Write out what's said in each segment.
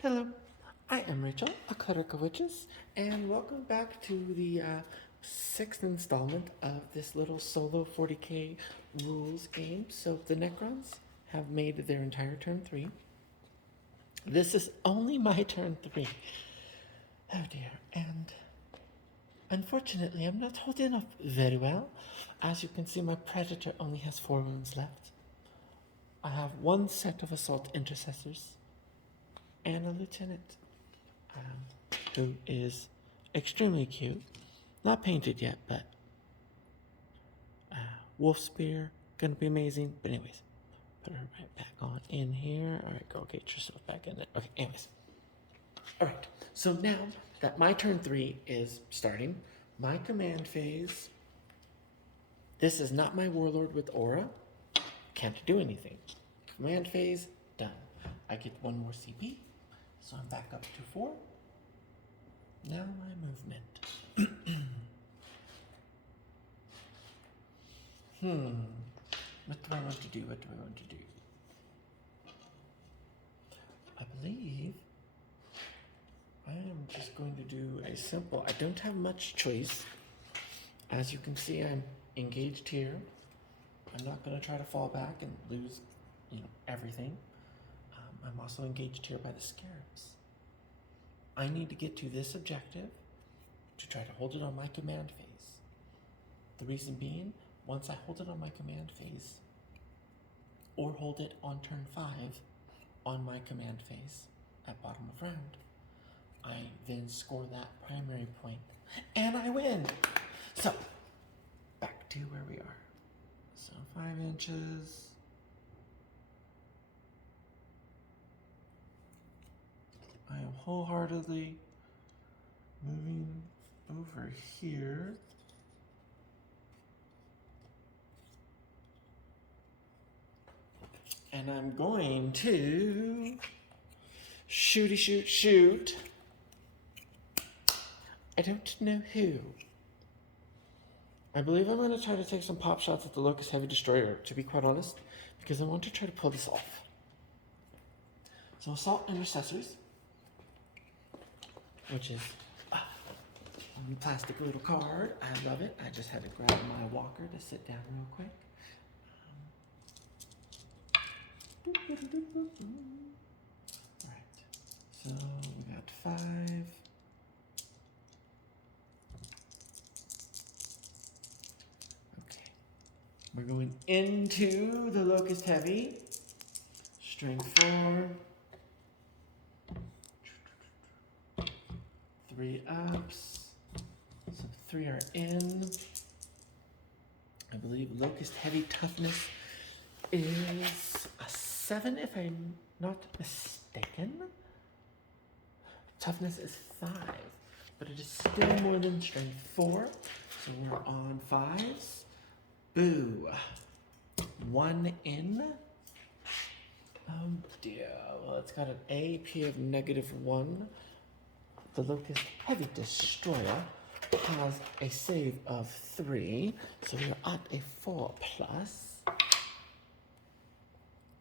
Hello, I am Rachel, a cleric of witches, and welcome back to the sixth installment of this little solo 40k rules game. So the Necrons have made their entire turn 3. This is only my turn 3. Oh dear, and unfortunately I'm not holding up very well. As you can see, my predator only has 4 wounds left. I have 1 set of assault intercessors and a lieutenant. Who is extremely cute. Not painted yet, but wolf spear, gonna be amazing. But anyways, put her right back on in here. All right, girl, get yourself back in there. Okay, anyways. All right, so now that my turn 3 is starting, my command phase, this is not my warlord with aura. Can't do anything. Command phase, done. I get 1 more CP, so I'm back up to 4. Now my movement. What do I want to do? I believe I am just going to do a simple, I don't have much choice. As you can see, I'm engaged here. I'm not going to try to fall back and lose, everything. I'm also engaged here by the scarabs. I need to get to this objective to try to hold it on my command phase. The reason being, once I hold it on my command phase, or hold it on turn 5 on my command phase at bottom of round, I then score that primary point, and I win! So, back to where we are. So 5 inches. I am wholeheartedly moving over here. And I'm going to shoot. I don't know who. I believe I'm going to try to take some pop shots at the Locust Heavy Destroyer, to be quite honest, because I want to try to pull this off. So Assault Intercessors, which is a plastic little card. I love it. I just had to grab my walker to sit down real quick. Alright, so we got 5. Okay, we're going into the Locust Heavy. Strength 4. 3 ups. So 3 are in. I believe Locust Heavy toughness is a 7, if I'm not mistaken. Toughness is 5, but it is still more than strength 4. So we're on 5s. Boo. 1 in. Oh dear. Well, it's got an AP of -1. The Locust Heavy Destroyer has a save of 3, so we're at a 4+.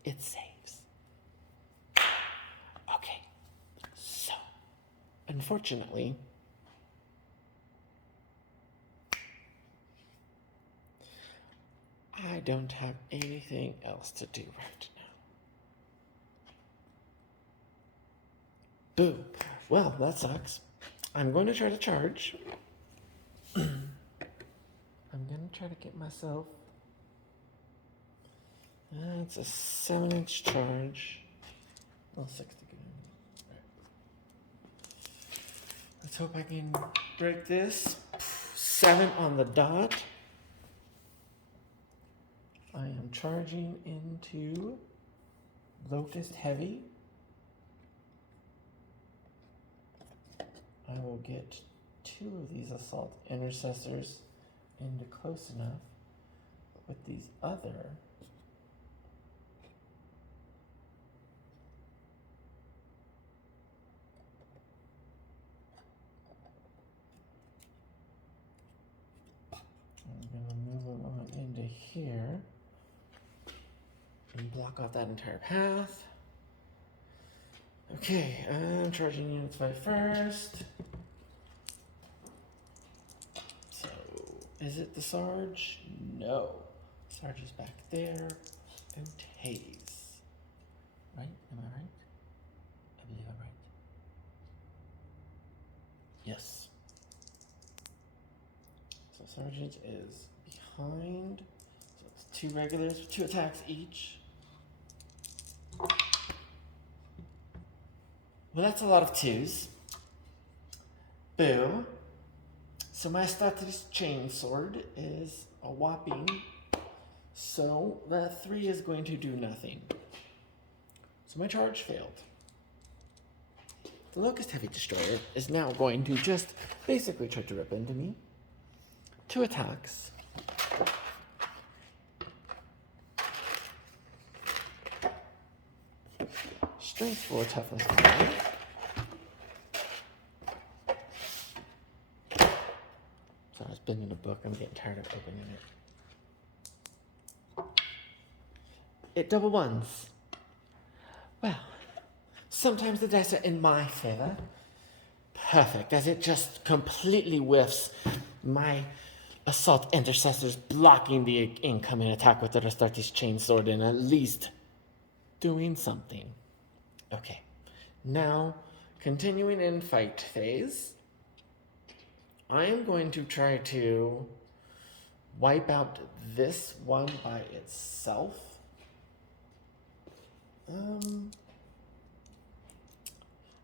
It saves. Okay, so unfortunately, I don't have anything else to do right now. Boo. Well, that sucks. I'm going to try to charge. I'm going to try to get myself... That's a 7-inch charge. Well, 6 to get in. Right. Let's hope I can break this. 7 on the dot. I am charging into Locust Heavy. I will get 2 of these Assault Intercessors into close enough. But with these other... I'm going to move them on into here and block off that entire path. Okay, I'm charging units fight first. So, is it the Sarge? No. Sarge is back there. And Tase. Right? Am I right? I believe I'm right. Yes. So Sergeant is behind. So it's 2 regulars with 2 attacks each. Well, that's a lot of 2s. Boo. So my status chainsword is a whopping. So that 3 is going to do nothing. So my charge failed. The Locust Heavy Destroyer is now going to just basically try to rip into me. 2 attacks. Strength 4, toughness 5. So I was bending a book. I'm getting tired of opening it. It double ones. Well, sometimes the dice are in my favor. Perfect, as it just completely whiffs my assault intercessors, blocking the incoming attack with the Astartes chainsword and at least doing something. Okay, now continuing in fight phase, I am going to try to wipe out this one by itself.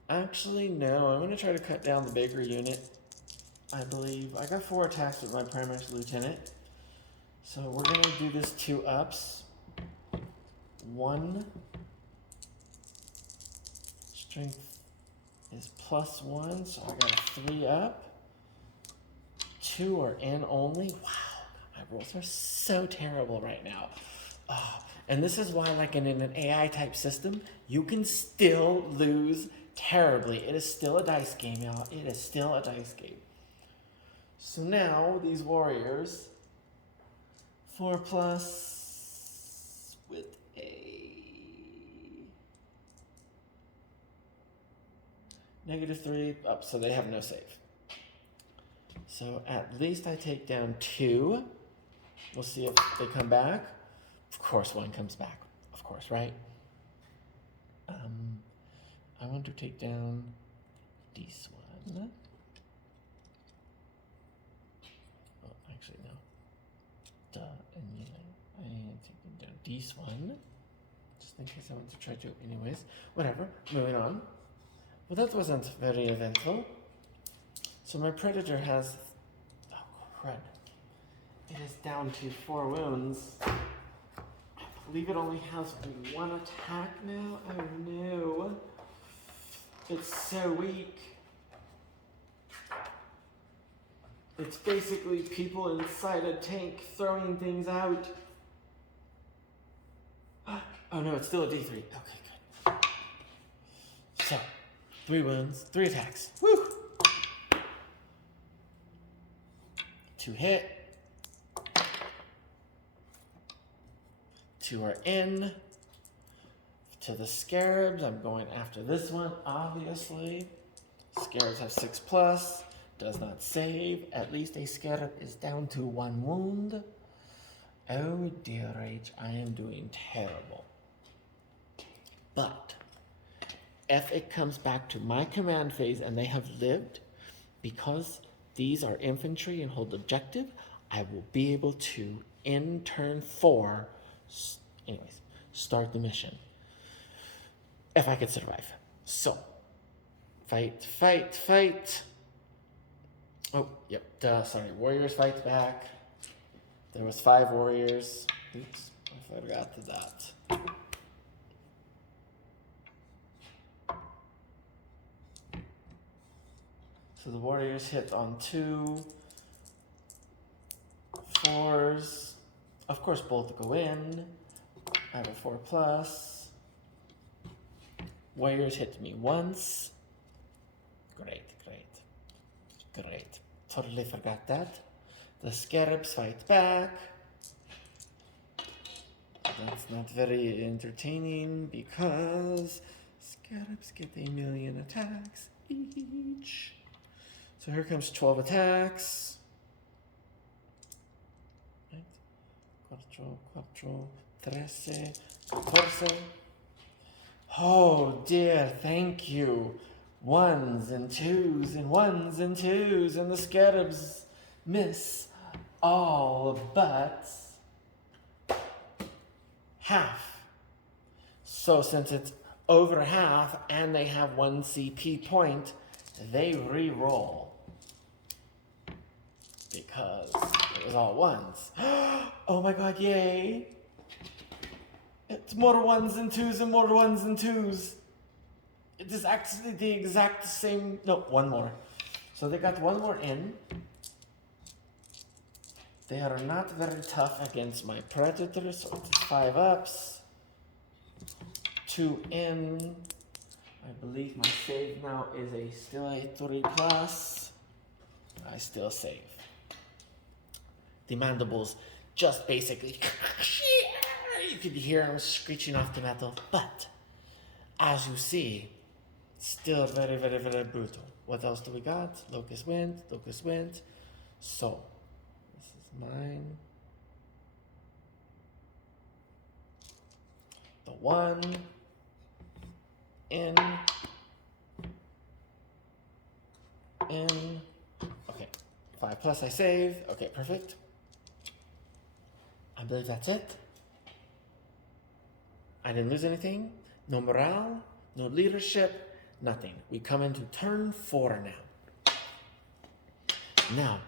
Actually, no, I'm going to try to cut down the bigger unit. I believe I got 4 attacks with my primary lieutenant. So we're going to do this 2 ups. 1. Strength is +1, so I got a 3 up. 2 are in only. Wow, my rolls are so terrible right now. Oh, and this is why, like in an AI type system, you can still lose terribly. It is still a dice game, y'all. It is still a dice game. So now these warriors, 4+ with a -3 up, so they have no save. So at least I take down 2. We'll see if they come back. Of course 1 comes back. Of course, right? I want to take down this one. Oh, actually, no. And I am taking down this one. Just in case I want to try to. Anyways, whatever. Moving on. Well, that wasn't very eventful. So my predator has. Oh, crud. It is down to 4 wounds. I believe it only has 1 attack now. Oh no. It's so weak. It's basically people inside a tank throwing things out. Oh no, it's still a D3. Okay, good. So, 3 wounds, 3 attacks. Woo! 2 hit. 2 are in. To the scarabs, I'm going after this one, obviously. Scarabs have 6+, does not save. At least a scarab is down to 1 wound. Oh dear H, I am doing terrible. But if it comes back to my command phase and they have lived, because these are infantry and hold objective, I will be able to, in turn 4, anyways, start the mission. If I could survive. So, fight, fight, fight. Oh, yep, sorry, warriors fight back. There was 5 warriors. Oops, I forgot that. So the warriors hit on 2 4s. Of course, both go in. I have a 4+. Warriors hit me once. Great, great, great. Totally forgot that. The scarabs fight back. That's not very entertaining because Scarabs get 1,000,000 attacks each. So here comes 12 attacks. Right? 4, 13, 14. Oh dear, thank you. Ones and twos and ones and twos, and the scarabs miss all but half. So since it's over half and they have 1 CP point, they re-roll. Because it was all ones. Oh my god, yay! It's more ones and twos and more ones and twos. It is actually the exact same. No, one more. So they got one more in. They are not very tough against my predators, so it's 5 ups. 2 in. I believe my save now is still a 3+. I still save. The mandibles just basically, you could hear them screeching off the metal, but as you see, still very, very, very brutal. What else do we got? Locust Wind, Locust Wind. So, this is mine. The 1 in. Okay, 5+ I save. Okay, perfect. I believe that's it. I didn't lose anything. No morale, no leadership, nothing. We come into turn 4 now. Now,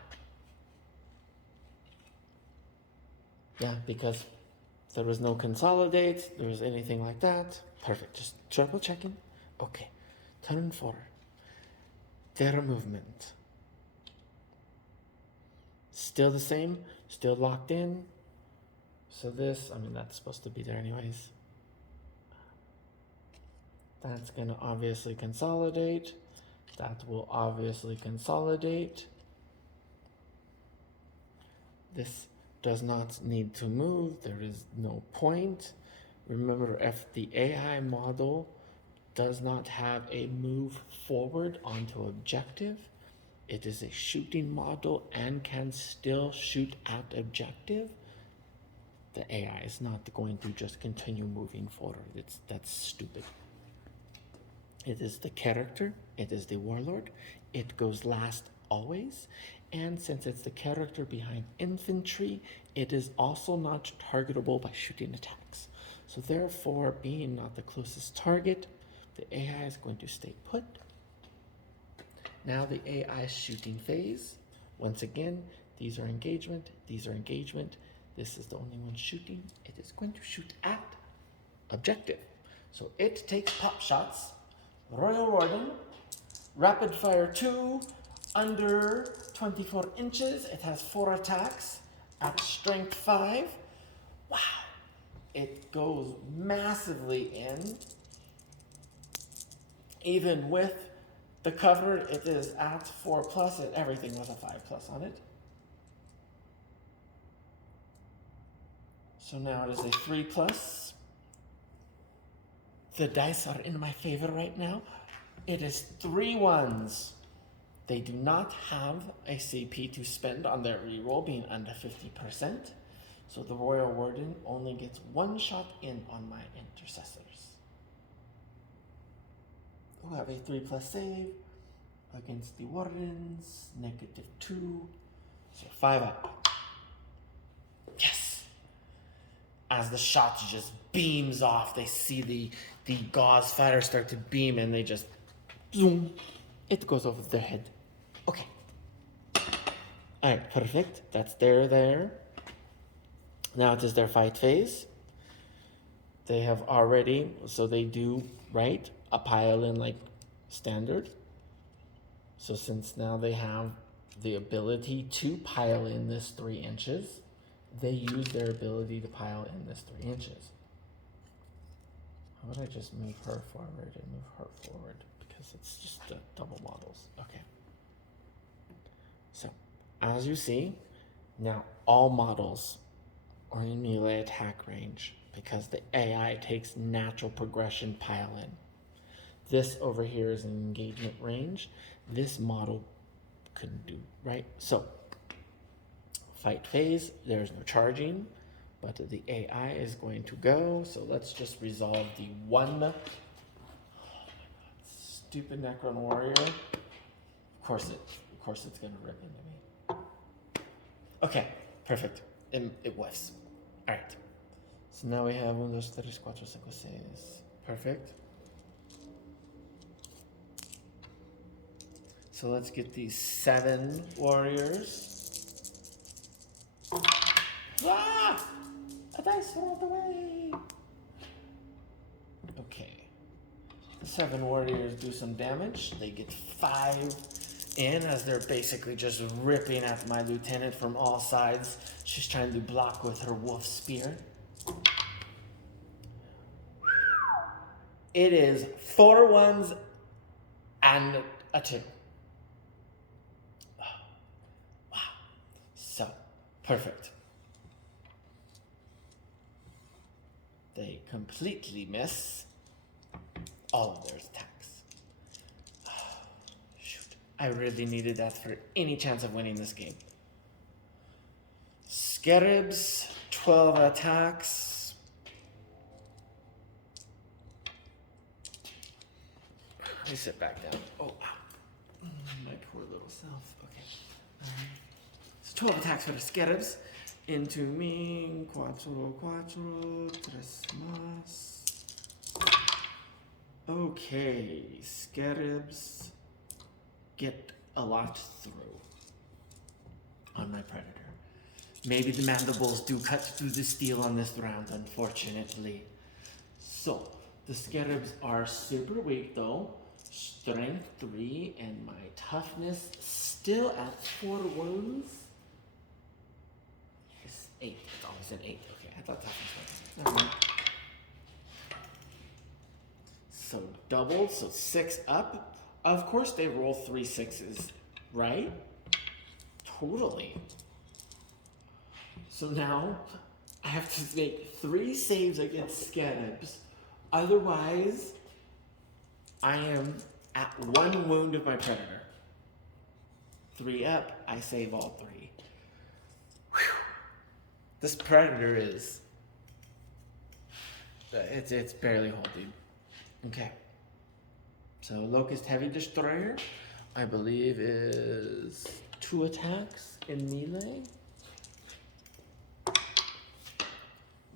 yeah, because there was no consolidate, there was anything like that. Perfect, just triple checking. Okay, turn 4. Their movement. Still the same, still locked in. So this, I mean, that's supposed to be there anyways. That's going to obviously consolidate. That will obviously consolidate. This does not need to move. There is no point. Remember, if the AI model does not have a move forward onto objective, it is a shooting model and can still shoot at objective. The AI is not going to just continue moving forward. That's stupid. It is the character, it is the warlord, it goes last always, and since it's the character behind infantry, it is also not targetable by shooting attacks. So therefore, being not the closest target, the AI is going to stay put. Now the AI shooting phase. Once again, these are engagement, these are engagement. This is the only one shooting. It is going to shoot at objective. So it takes pop shots. Royal Warden, rapid fire 2, under 24 inches. It has 4 attacks at strength 5. Wow. It goes massively in. Even with the cover, it is at 4+, and everything was a 5+ on it. So now it is a 3+. The dice are in my favor right now. It is 3 ones. They do not have a CP to spend on their reroll being under 50%. So the Royal Warden only gets 1 shot in on my intercessors. Who have a 3+ save against the Wardens, -2. So 5 up. Yes! As the shot just beams off, they see the gauze fire start to beam and they just zoom. It goes over their head. Okay. Alright, perfect. That's there. Now it is their fight phase. They have already, so they do, right, a pile in like standard. So since now they have the ability to pile in this 3 inches, they use their ability to pile in this 3 inches. How would I just move her forward and move her forward? Because it's just the double models. Okay. So, as you see, now all models are in melee attack range because the AI takes natural progression pile in. This over here is an engagement range. This model couldn't do, right? So, fight phase, there's no charging, but the AI is going to go. So let's just resolve the one. Oh my God, stupid Necron warrior. Of course it's gonna rip into me. Okay, perfect. It whiffs. All right. So now we have 1, 2, 3, 4, 5, 6. Perfect. So let's get these 7 warriors. Ah! A dice rolled away. Okay. The 7 warriors do some damage. They get 5 in as they're basically just ripping at my lieutenant from all sides. She's trying to block with her wolf spear. It is 4 ones and a 2. Wow. So, perfect. They completely miss all of their attacks. Shoot. I really needed that for any chance of winning this game. Scarabs, 12 attacks. Let me sit back down. Oh, wow. My poor little self. Okay. So 12 attacks for the Scarabs. Into me. 4, 4, 3 más. Okay. Scarabs get a lot through on my Predator. Maybe the mandibles do cut through the steel on this round, unfortunately. So, the Scarabs are super weak though. Strength 3 and my toughness still at 4 wounds. It's 8. It's always an 8. Okay, I thought toughness was. Never mind. So doubled, so 6 up. Of course they roll 3 6s, right? Totally. So now I have to make 3 saves against Scarabs. Otherwise, I am at 1 wound of my Predator. 3 up, I save all 3. Whew. This Predator is... It's barely holding. Okay. So Locust Heavy Destroyer, I believe is 2 attacks in melee.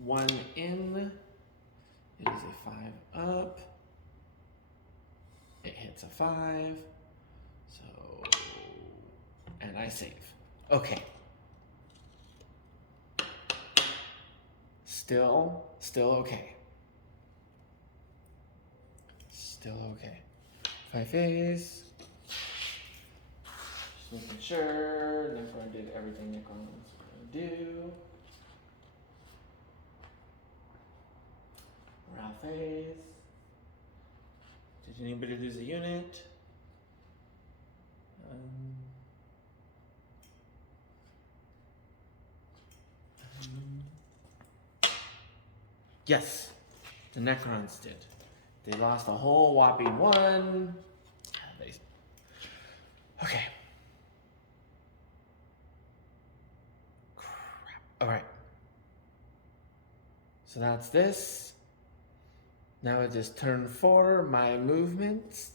1 in. It is a 5 up. It hits a 5. So, and I save. Okay. Still okay. Still okay. 5 phase. Just making sure Necron did everything Necron was going to do. Morale phase. Did anybody lose a unit? Yes, the Necrons did. They lost a whole whopping 1. Okay. Crap. All right. So that's this. Now it is turn 4, my movement,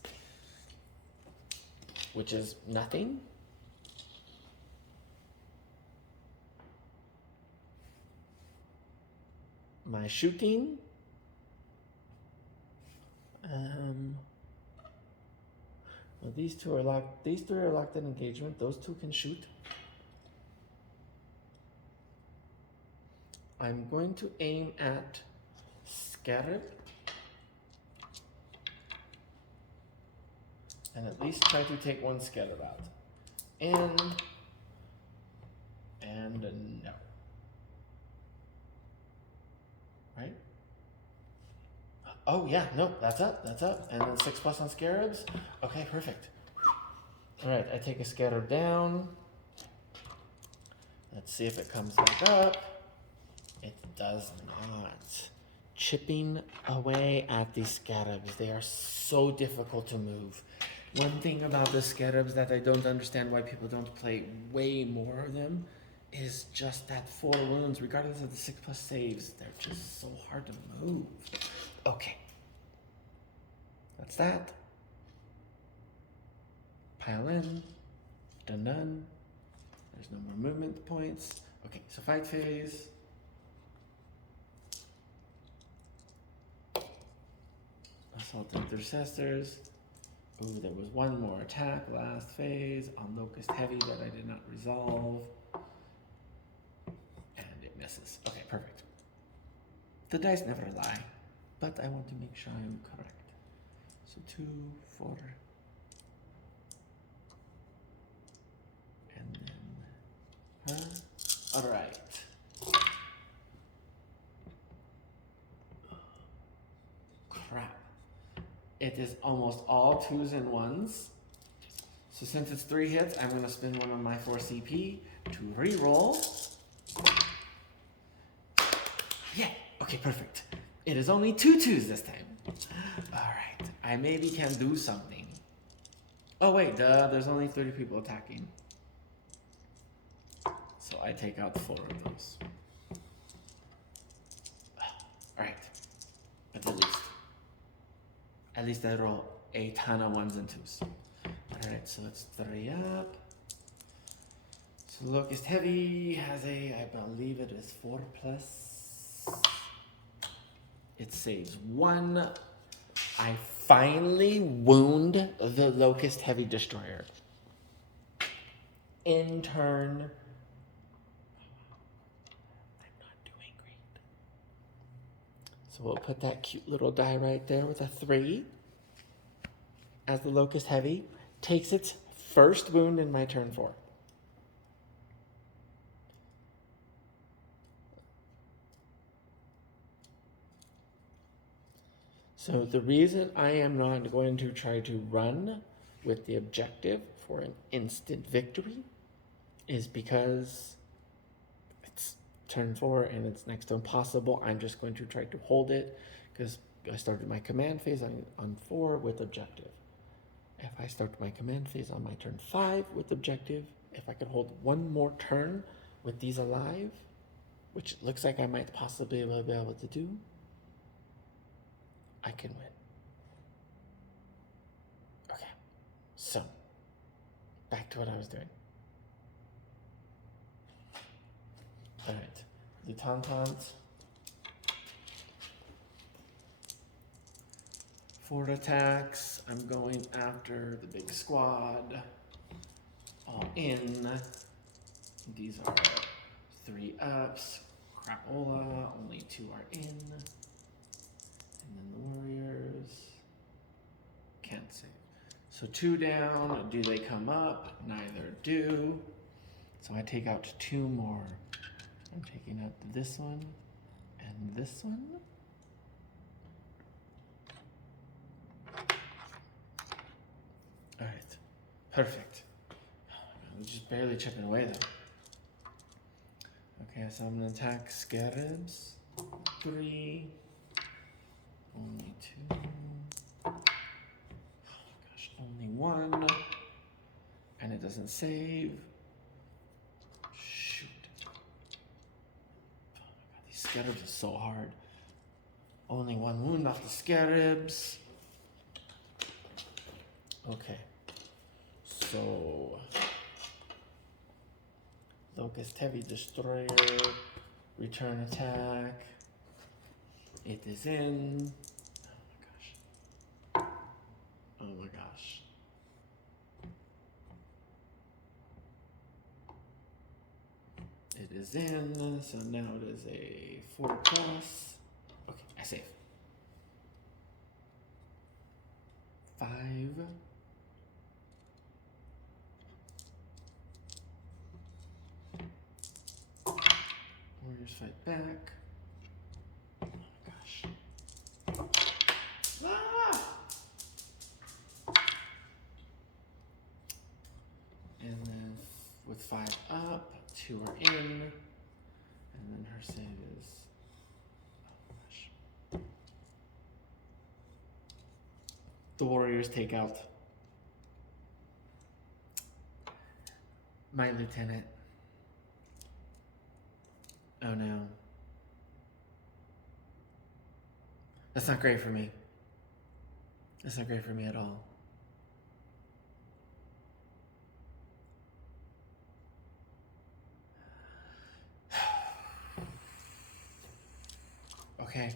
which is nothing. My shooting. Well, these 2 are locked. These 3 are locked in engagement. Those 2 can shoot. I'm going to aim at Scarab. And at least try to take 1 Scarab out. And no. Right? Oh yeah, no, that's up. And then 6+ on Scarabs. Okay, perfect. Alright, I take a Scarab down. Let's see if it comes back up. It does not. chipping away at these scarabs. They are so difficult to move. One thing about the scarabs that I don't understand why people don't play way more of them is just that 4 wounds, regardless of the 6+ saves, they're just so hard to move. Okay. That's that. Pile in. Done. There's no more movement points. Okay, so fight phase. Assault Intercessors. Ooh, there was one more attack last phase on Locust Heavy that I did not resolve. And it misses. Okay, perfect. The dice never lie, but I want to make sure I'm correct. So 2, 4. And then her. All right. Crap. It is almost all 2s and 1s. So since it's 3 hits, I'm gonna spend one of my 4 CP to re-roll. Yeah, okay, perfect. It is only 2 2s this time. All right, I maybe can do something. Oh wait, there's only 30 people attacking. So I take out 4 of those. All right, but at least I roll a ton of 1s and 2s. All right, so it's 3 up. So Locust Heavy has I believe it is 4+. It saves 1. I finally wound the Locust Heavy Destroyer. In turn, I'm not doing great. So we'll put that cute little die right there with a 3. As the Locust Heavy takes its first wound in my turn 4. So the reason I am not going to try to run with the objective for an instant victory is because it's turn 4 and it's next to impossible. I'm just going to try to hold it because I started my command phase on 4 with objective. If I start my command phase on my turn 5 with objective, if I could hold 1 more turn with these alive, which it looks like I might possibly be able to do, I can win. Okay, so back to what I was doing. All right, the Tauntauns. 4 attacks. I'm going after the big squad. All in. These are 3 ups. Crapola. Only 2 are in. And then the warriors. Can't save. So 2 down. Do they come up? Neither do. So I take out 2 more. I'm taking out this one and this one. All right, perfect. I'm just barely chipping away though. Okay, so I'm gonna attack scarabs. 3. Only 2. Oh gosh, only 1. And it doesn't save. Shoot. Oh my god, these scarabs are so hard. Only 1 wound off the scarabs. Okay. So Locust Heavy Destroyer, return attack. It is in. Oh my gosh. Oh my gosh. It is in, so now it is a 4+. Okay, I save. 5. Warriors fight back. Oh my gosh. Ah! And then with 5 up, 2 are in. And then her save is, oh my gosh. the warriors take out my lieutenant. Oh no. That's not great for me. That's not great for me at all. Okay.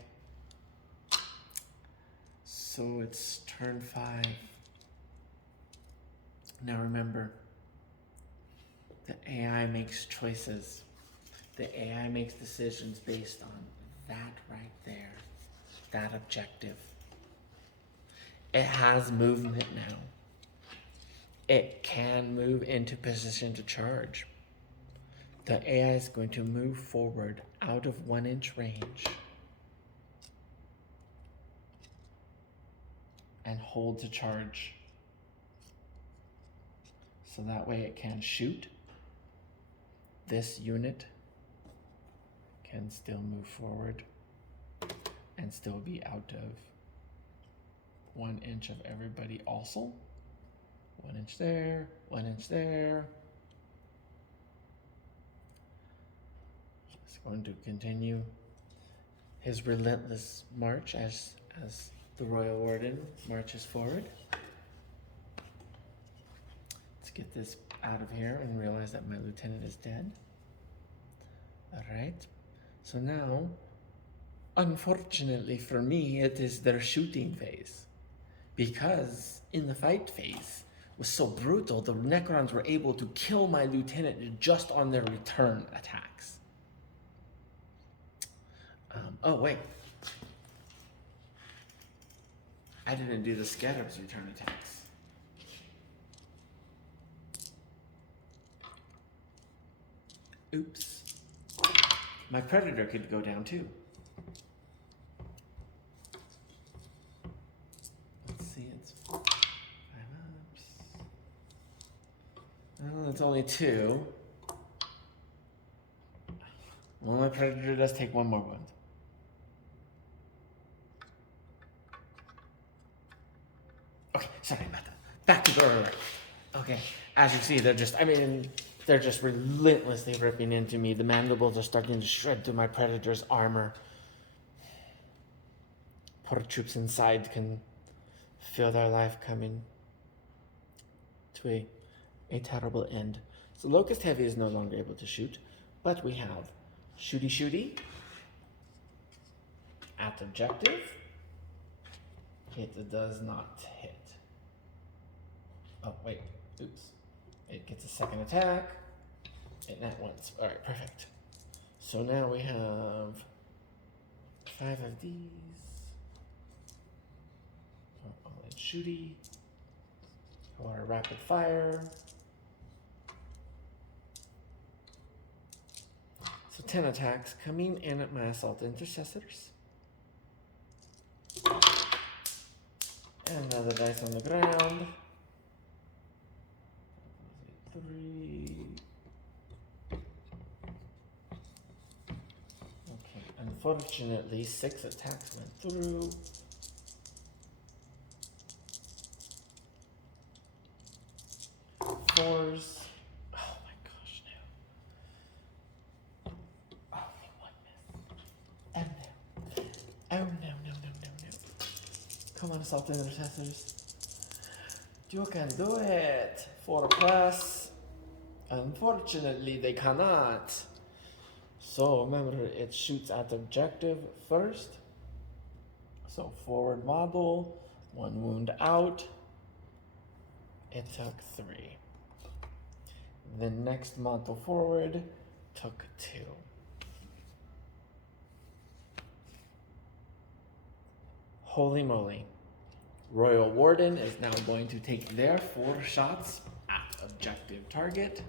So it's turn 5. Now remember, the AI makes choices. The AI makes decisions based on that right there, that objective. It has movement now. It can move into position to charge. The AI is going to move forward out of 1-inch range and hold to charge. So that way it can shoot. This unit can still move forward and still be out of 1 inch of everybody also. 1 inch there, 1 inch there. He's going to continue his relentless march as the Royal Warden marches forward. Let's get this out of here and realize that my lieutenant is dead. All right. So now, unfortunately for me, it is their shooting phase. Because in the fight phase was so brutal, the Necrons were able to kill my lieutenant just on their return attacks. Oh, wait. I didn't do the Scarab's return attacks. Oops. My Predator could go down too. Let's see, it's 5 ups. Oh, it's only 2. Well, my Predator does take 1 more wound. Okay, sorry about that. Back to the right. Okay, as you see, they're just relentlessly ripping into me. The mandibles are starting to shred through my Predator's armor. Poor troops inside can feel their life coming to a terrible end. So Locust Heavy is no longer able to shoot, but we have shooty at objective. It does not hit. Oh, wait, oops. It gets a second attack. And that once. All right, perfect. So now we have 5 of these. All in shooty. Or rapid fire. So 10 attacks coming in at my assault intercessors. And another dice on the ground. 3. Okay, unfortunately, 6 attacks went through. Fours. Oh my gosh, no. Only 1 miss. Oh no. Oh no. Come on, assault intercessors. You can do it. 4+. Unfortunately, they cannot. So remember, it shoots at objective first. So forward model, 1 wound out. It took 3. The next model forward took 2. Holy moly. Royal Warden is now going to take their 4 shots at objective target.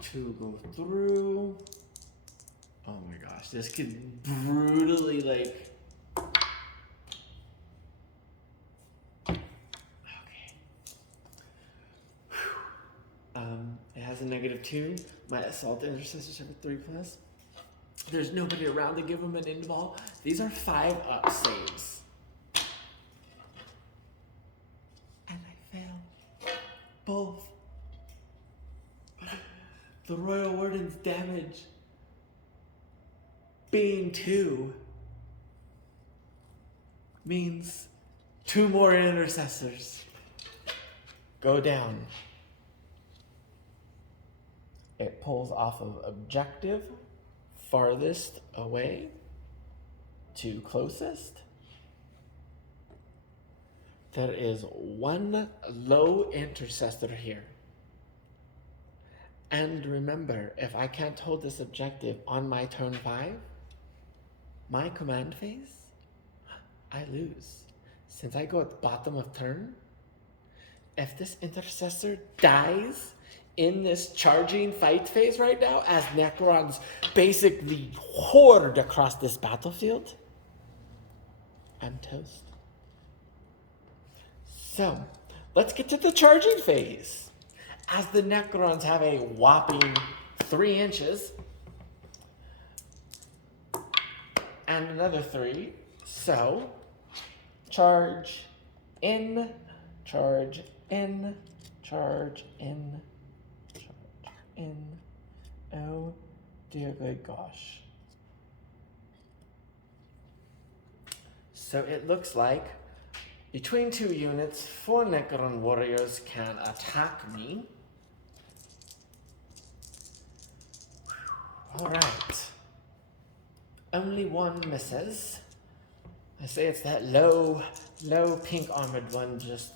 Two go through. Oh my gosh, this could brutally okay. It has a -2. My assault intercessors have a 3+. There's nobody around to give them an invul. These are 5-up saves. And I fail. Both. The Royal Warden's damage being 2 means 2 more intercessors go down. It pulls off of objective, farthest away to closest. There is 1 low intercessor here. And remember, if I can't hold this objective on my turn 5, my command phase, I lose. Since I go at the bottom of turn, if this intercessor dies in this charging fight phase right now, as Necrons basically horde across this battlefield, I'm toast. So, let's get to the charging phase. As the Necrons have a whopping 3 inches, and another 3, so charge in, charge in, charge in, charge in. Oh dear good gosh. So it looks like between 2 units, 4 Necron warriors can attack me. Alright. Only 1 misses. I say it's that low pink armored one just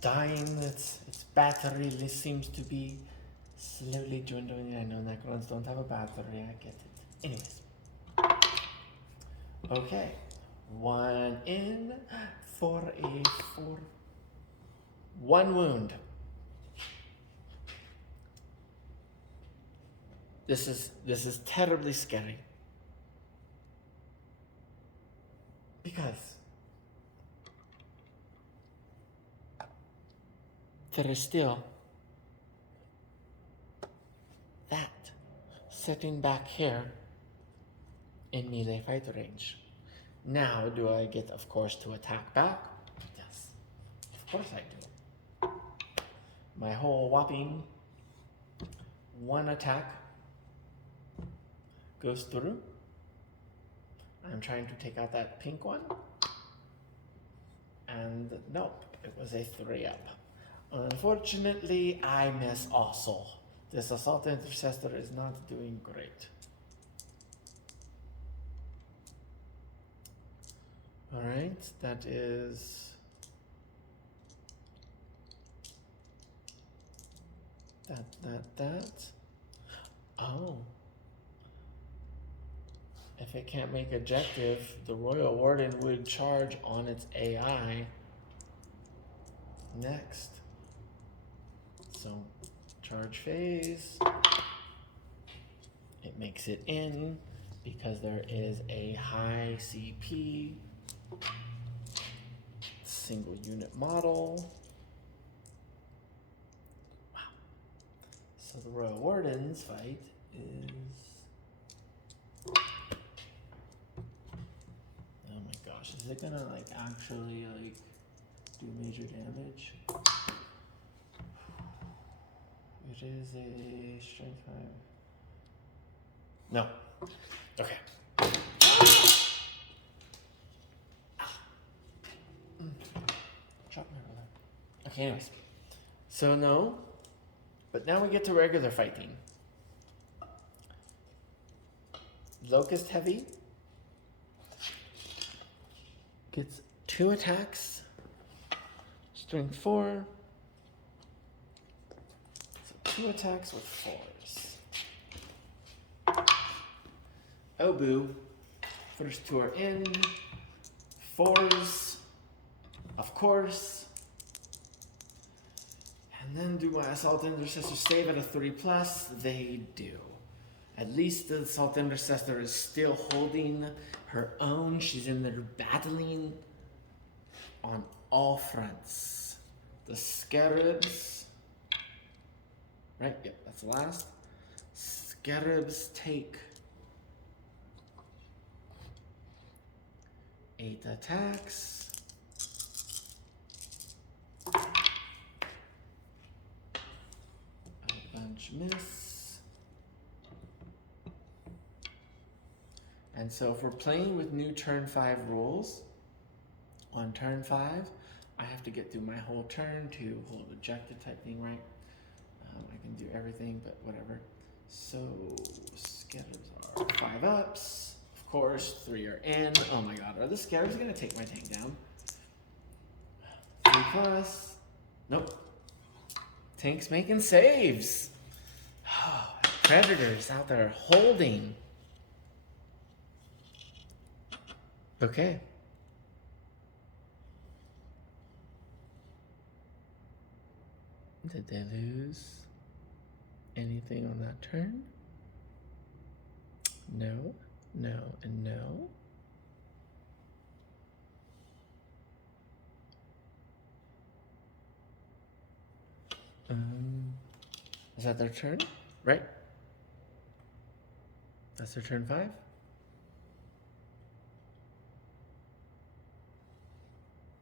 dying. Its battery seems to be slowly dwindling. I know Necrons don't have a battery, I get it. Anyways. Okay. 1 in for a 4. 1 wound. This is terribly scary. Because there is still that sitting back here in melee fight range. Now, do I get, of course, to attack back? Yes, of course I do. My whole whopping 1 attack goes through. I'm trying to take out that pink one. And nope, it was a 3-up. Unfortunately, I miss also. This Assault Intercessor is not doing great. Alright, that is... that. Oh. If it can't make objective, the Royal Warden would charge on its AI next. So, charge phase. It makes it in because there is a high CP single unit model. Wow. So the Royal Warden's fight is... Oh my gosh, is it gonna like actually like do major damage? It is a strength 5. No. Okay. Drop my roller. Okay, anyways. So no. But now we get to regular fighting. Locust Heavy gets 2 attacks. Strength 4. So 2 attacks with 4s. Oh boo. First 2 are in. 4s. Of course. And then do my Assault Intercessor save at a 3+? They do. At least the Assault Intercessor is still holding her own. She's in there battling on all fronts. The Scarabs. Right? Yep, that's the last. Scarabs take 8 attacks. A bunch miss. And so if we're playing with new turn 5 rules, on turn 5, I have to get through my whole turn to hold objective type thing, right? I can do everything, but whatever. So scatters are 5 ups. Of course, 3 are in. Oh my god, are the scatters gonna take my tank down? 3 plus. Nope. Tank's making saves. Predators out there holding. Okay. Did they lose anything on that turn? No, no, and no. Is that their turn? Right? That's their turn 5?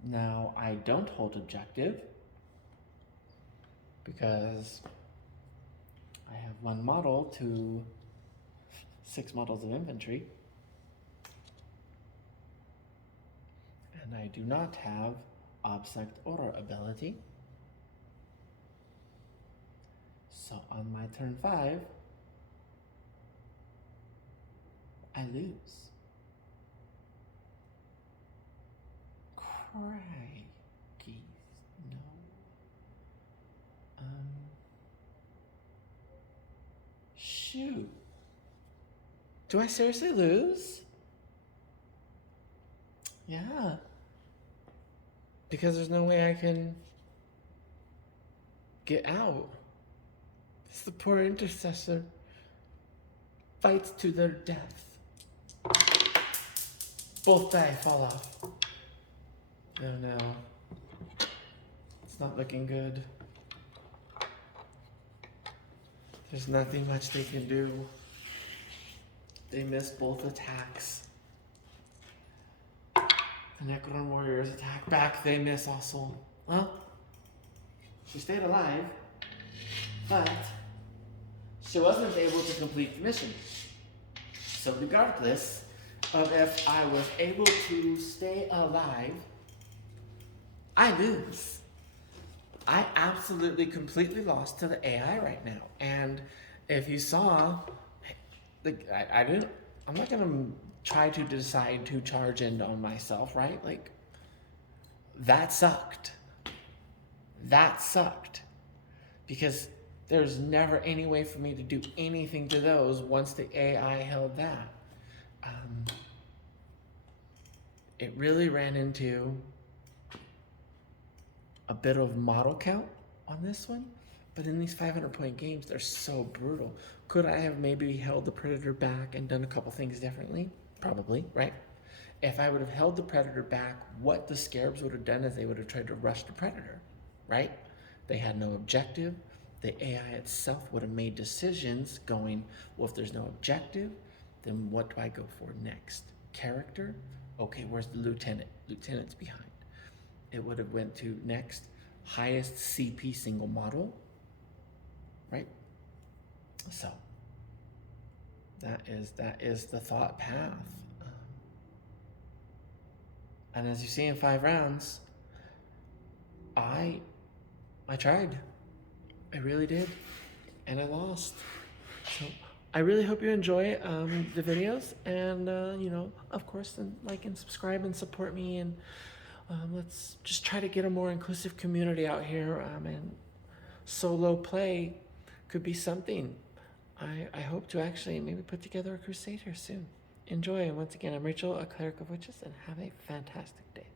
Now, I don't hold objective because I have 1 model to 6 models of infantry. And I do not have Obsect Aura ability. So on my turn 5, I lose. Crikey, no. Shoot. Do I seriously lose? Yeah. Because there's no way I can get out. It's the poor intercessor fights to their death. Both die fall off. Oh no. It's not looking good. There's nothing much they can do. They miss both attacks. The Necron warriors attack back, they miss also. Well, she stayed alive, but she wasn't able to complete the mission. So regardless of if I was able to stay alive, I lose. I absolutely completely lost to the AI right now. And if you saw, I'm not gonna try to decide to charge in on myself, right? Like, that sucked. That sucked. Because there's never any way for me to do anything to those once the AI held that. It really ran into a bit of model count on this one, but in these 500-point games, they're so brutal. Could I have maybe held the Predator back and done a couple things differently? Probably, right? If I would have held the Predator back, what the Scarabs would have done is they would have tried to rush the Predator, right? They had no objective. The AI itself would have made decisions going, well, if there's no objective, then what do I go for next? Character? Okay, where's the lieutenant? Lieutenant's behind. It would have went to next highest CP single model, right? So that is the thought path. And as you see in 5 rounds, I tried. I really did, and I lost. So I really hope you enjoy the videos, and you know, of course, then like and subscribe and support me, and let's just try to get a more inclusive community out here. And solo play could be something. I hope to actually maybe put together a crusade here soon. Enjoy, and once again, I'm Rachel, a cleric of witches, and have a fantastic day.